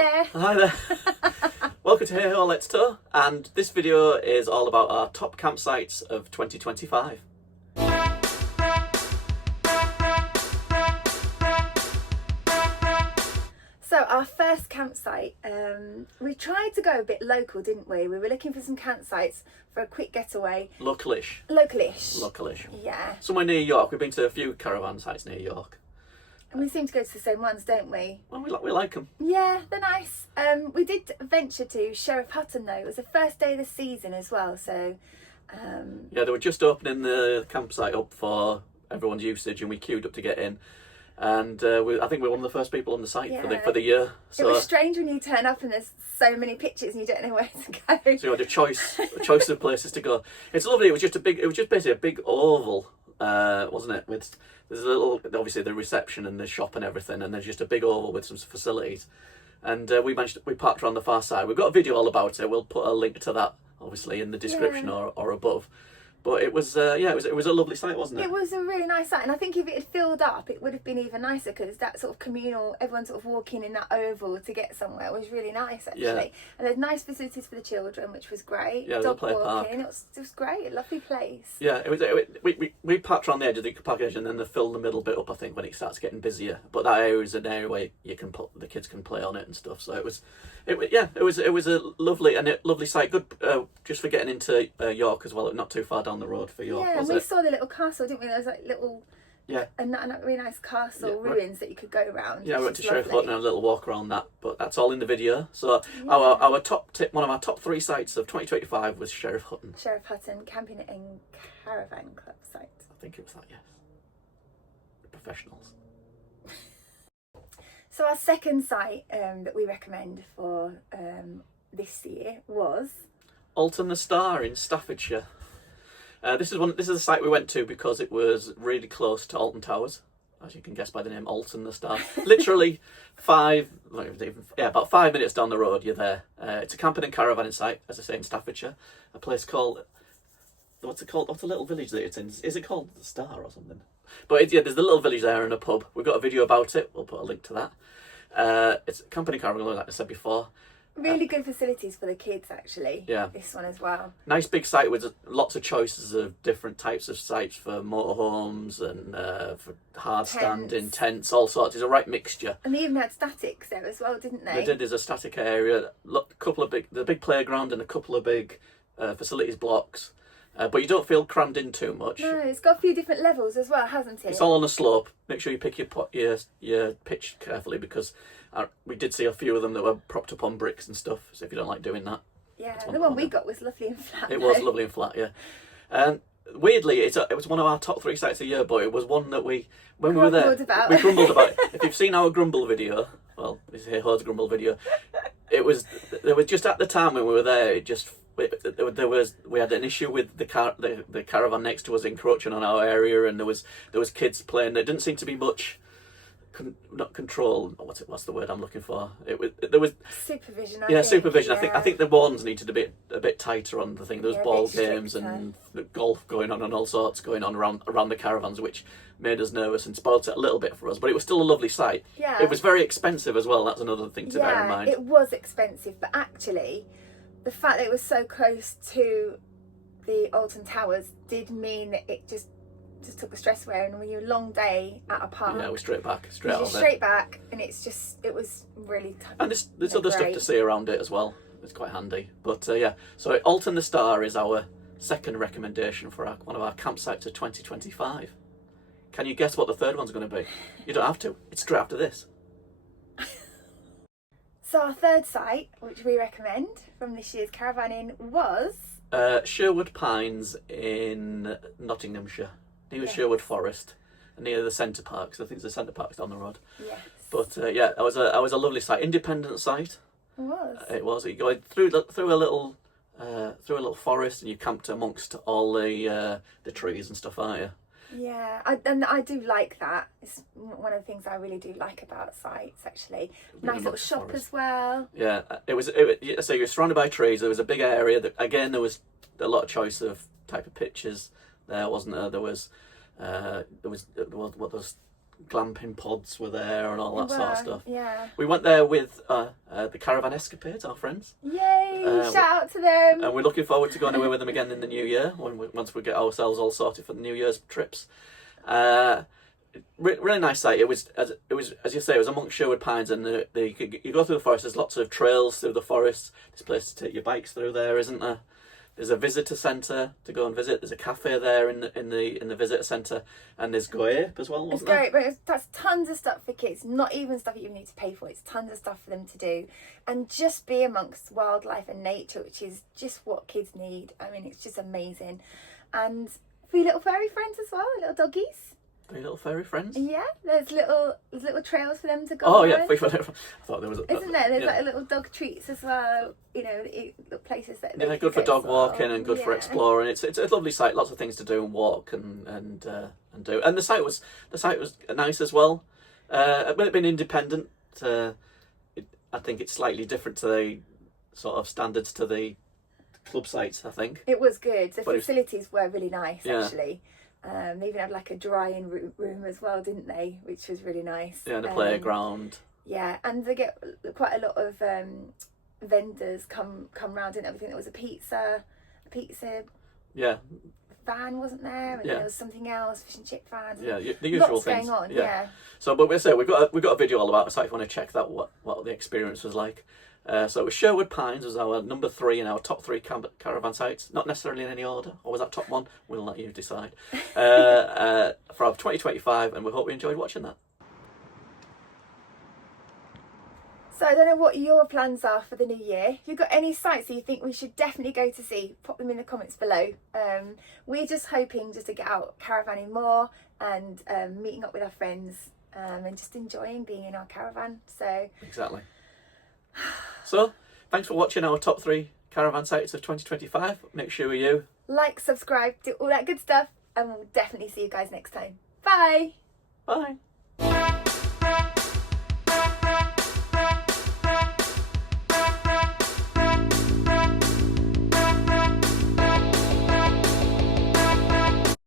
there. Hi there. Welcome to Hey Ho Let's Tow, and this video is all about our top campsites of 2025. So our first campsite, we tried to go a bit local, didn't we? We were looking for some campsites for a quick getaway. Localish. Localish. Yeah. Somewhere near York. We've been to a few caravan sites near York. And we seem to go to the same ones, don't we? Well, we like them. Yeah, they're nice. We did venture to Sheriff Hutton though. It was the first day of the season as well, so... Yeah, they were just opening the campsite up for everyone's usage, and we queued up to get in. And I think we were one of the first people on the site for the year. So it was strange when you turn up and there's so many pictures and you don't know where to go. So you had a choice of places to go. It's lovely. It was just basically a big oval, wasn't it? There's a little, obviously the reception and the shop and everything, and there's just a big oval with some facilities. And we parked around the far side. We've got a video all about it. We'll put a link to that obviously in the description or above. But it was it was a lovely site, wasn't it? It was a really nice site, and I think if it had filled up, it would have been even nicer, because that sort of communal, everyone sort of walking in that oval to get somewhere was really nice actually. Yeah. And there's nice facilities for the children, which was great. Yeah, dog walking. It was great, a lovely place. Yeah, we parked around the edge of the park edge, and then they filled the middle bit up, I think, when it starts getting busier. But that area is an area where the kids can play on it and stuff. So it was a lovely site. Good, just for getting into York as well. Not too far down the road for York. Yeah, and we saw the little castle, didn't we? There was like little a really nice castle ruins that you could go around. Yeah, we went to Sheriff Hutton and a little walk around that, but that's all in the video. So our top tip, one of our top 3 sites of 2025 was Sheriff Hutton. Sheriff Hutton Camping and Caravan Club site. I think it was that, yes. The professionals. So our second site that we recommend for this year was Alton the Star in Staffordshire. This is a site we went to because it was really close to Alton Towers, as you can guess by the name Alton the Star. Literally about 5 minutes down the road, you're there. It's a camping and caravanning site, as I say, in Staffordshire. A place called, what's it called? What's the little village that it's in? Is it called the Star or something? But there's a little village there and a pub. We've got a video about it. We'll put a link to that. It's a camping and caravan, like I said before. Really good facilities for the kids, actually. Yeah. This one as well. Nice big site with lots of choices of different types of sites for motorhomes and for hard standing tents, all sorts. It's a right mixture. And they even had statics there as well, didn't they? They did. There's a static area, the big playground and a couple of big facilities blocks. But you don't feel crammed in too much. No, it's got a few different levels as well, hasn't it? It's all on a slope. Make sure you pick your pitch carefully, because we did see a few of them that were propped up on bricks and stuff. So if you don't like doing that, yeah, the one we got was lovely and flat. It was lovely and flat, yeah. And weirdly, it was one of our top 3 sites a year, but it was one that we were there, we grumbled about. If you've seen our grumble video, well, this is Hey Ho's grumble video. There was just at the time when we were there, we had an issue with the caravan next to us encroaching on our area, and there was kids playing. There didn't seem to be much not control. What's the word I'm looking for? There was supervision. Supervision. Yeah. I think the wardens needed to be a bit tighter on the thing. There was ball games and golf going on and all sorts going on around the caravans, which made us nervous and spoiled it a little bit for us. But it was still a lovely site. Yeah. It was very expensive as well. That's another thing to bear in mind. It was expensive, but actually, the fact that it was so close to the Alton Towers did mean that it just took the stress away, and when you're a long day at a park, we're straight back, and it was really and there's other stuff to see around it as well. It's quite handy. But so Alton the Star is our second recommendation for one of our campsites of 2025. Can you guess what the third one's going to be? You don't have to. It's straight after this. So our third site, which we recommend from this year's Caravanning, was Sherwood Pines in Nottinghamshire, near Sherwood Forest, near the Centre Parks. I think the Centre Parks down the road. Yes. But that was a lovely site, independent site. It was. It was. You go through a little forest, and you camped amongst all the trees and stuff, aren't you? Yeah, I do like that. It's one of the things I really do like about sites, actually. Nice little shop as well. Yeah, so you're surrounded by trees. There was a big area that, again, there was a lot of choice of type of pictures there, wasn't there? There was glamping pods were there and all that sort of stuff. Yeah. We went there with the Caravan Escapades, our friends. Yay! Shout out to them. And we're looking forward to going away with them again in the new year once we get ourselves all sorted for the New Year's trips. Really nice site. It was as you say, it was amongst Sherwood Pines, and you go through the forest. There's lots of trails through the forest. There's places to take your bikes through there, isn't there? There's a visitor centre to go and visit. There's a cafe there in the visitor centre, and there's Goape as well, wasn't there? It's great, but that's tons of stuff for kids. Not even stuff you need to pay for. It's tons of stuff for them to do, and just be amongst wildlife and nature, which is just what kids need. I mean, it's just amazing, and for your little furry friends as well, little doggies. Three little furry friends. Yeah, there's little trails for them to go. Oh on. yeah, I thought there was. Isn't there? There's like little dog treats as well. You know, the places that. Yeah, good for dog walking and good for exploring. It's a lovely site. Lots of things to do and walk and do. And the site was nice as well. When it been independent, I think it's slightly different to the sort of standards to the club sites. I think it was good. The facilities were really nice actually. They even had like a drying room as well, didn't they? Which was really nice. Yeah, and a playground. Yeah, and they get quite a lot of vendors come round and everything. There was a pizza Yeah. van, wasn't there? And there was something else, fish and chip van. Yeah, the usual lots things. going on. Yeah. So, but we'll say we've got a video all about it. So if you want to check that, what the experience was like. So it was Sherwood Pines was our number 3 in our top 3 caravan sites. Not necessarily in any order. Or was that top 1? We'll let you decide. For our 2025, and we hope you enjoyed watching that. So I don't know what your plans are for the new year. If you've got any sites that you think we should definitely go to see, pop them in the comments below. We're just hoping just to get out caravanning more and meeting up with our friends and just enjoying being in our caravan. So exactly. So, thanks for watching our top 3 caravan sites of 2025. Make sure you like, subscribe, do all that good stuff, and we'll definitely see you guys next time. Bye! Bye!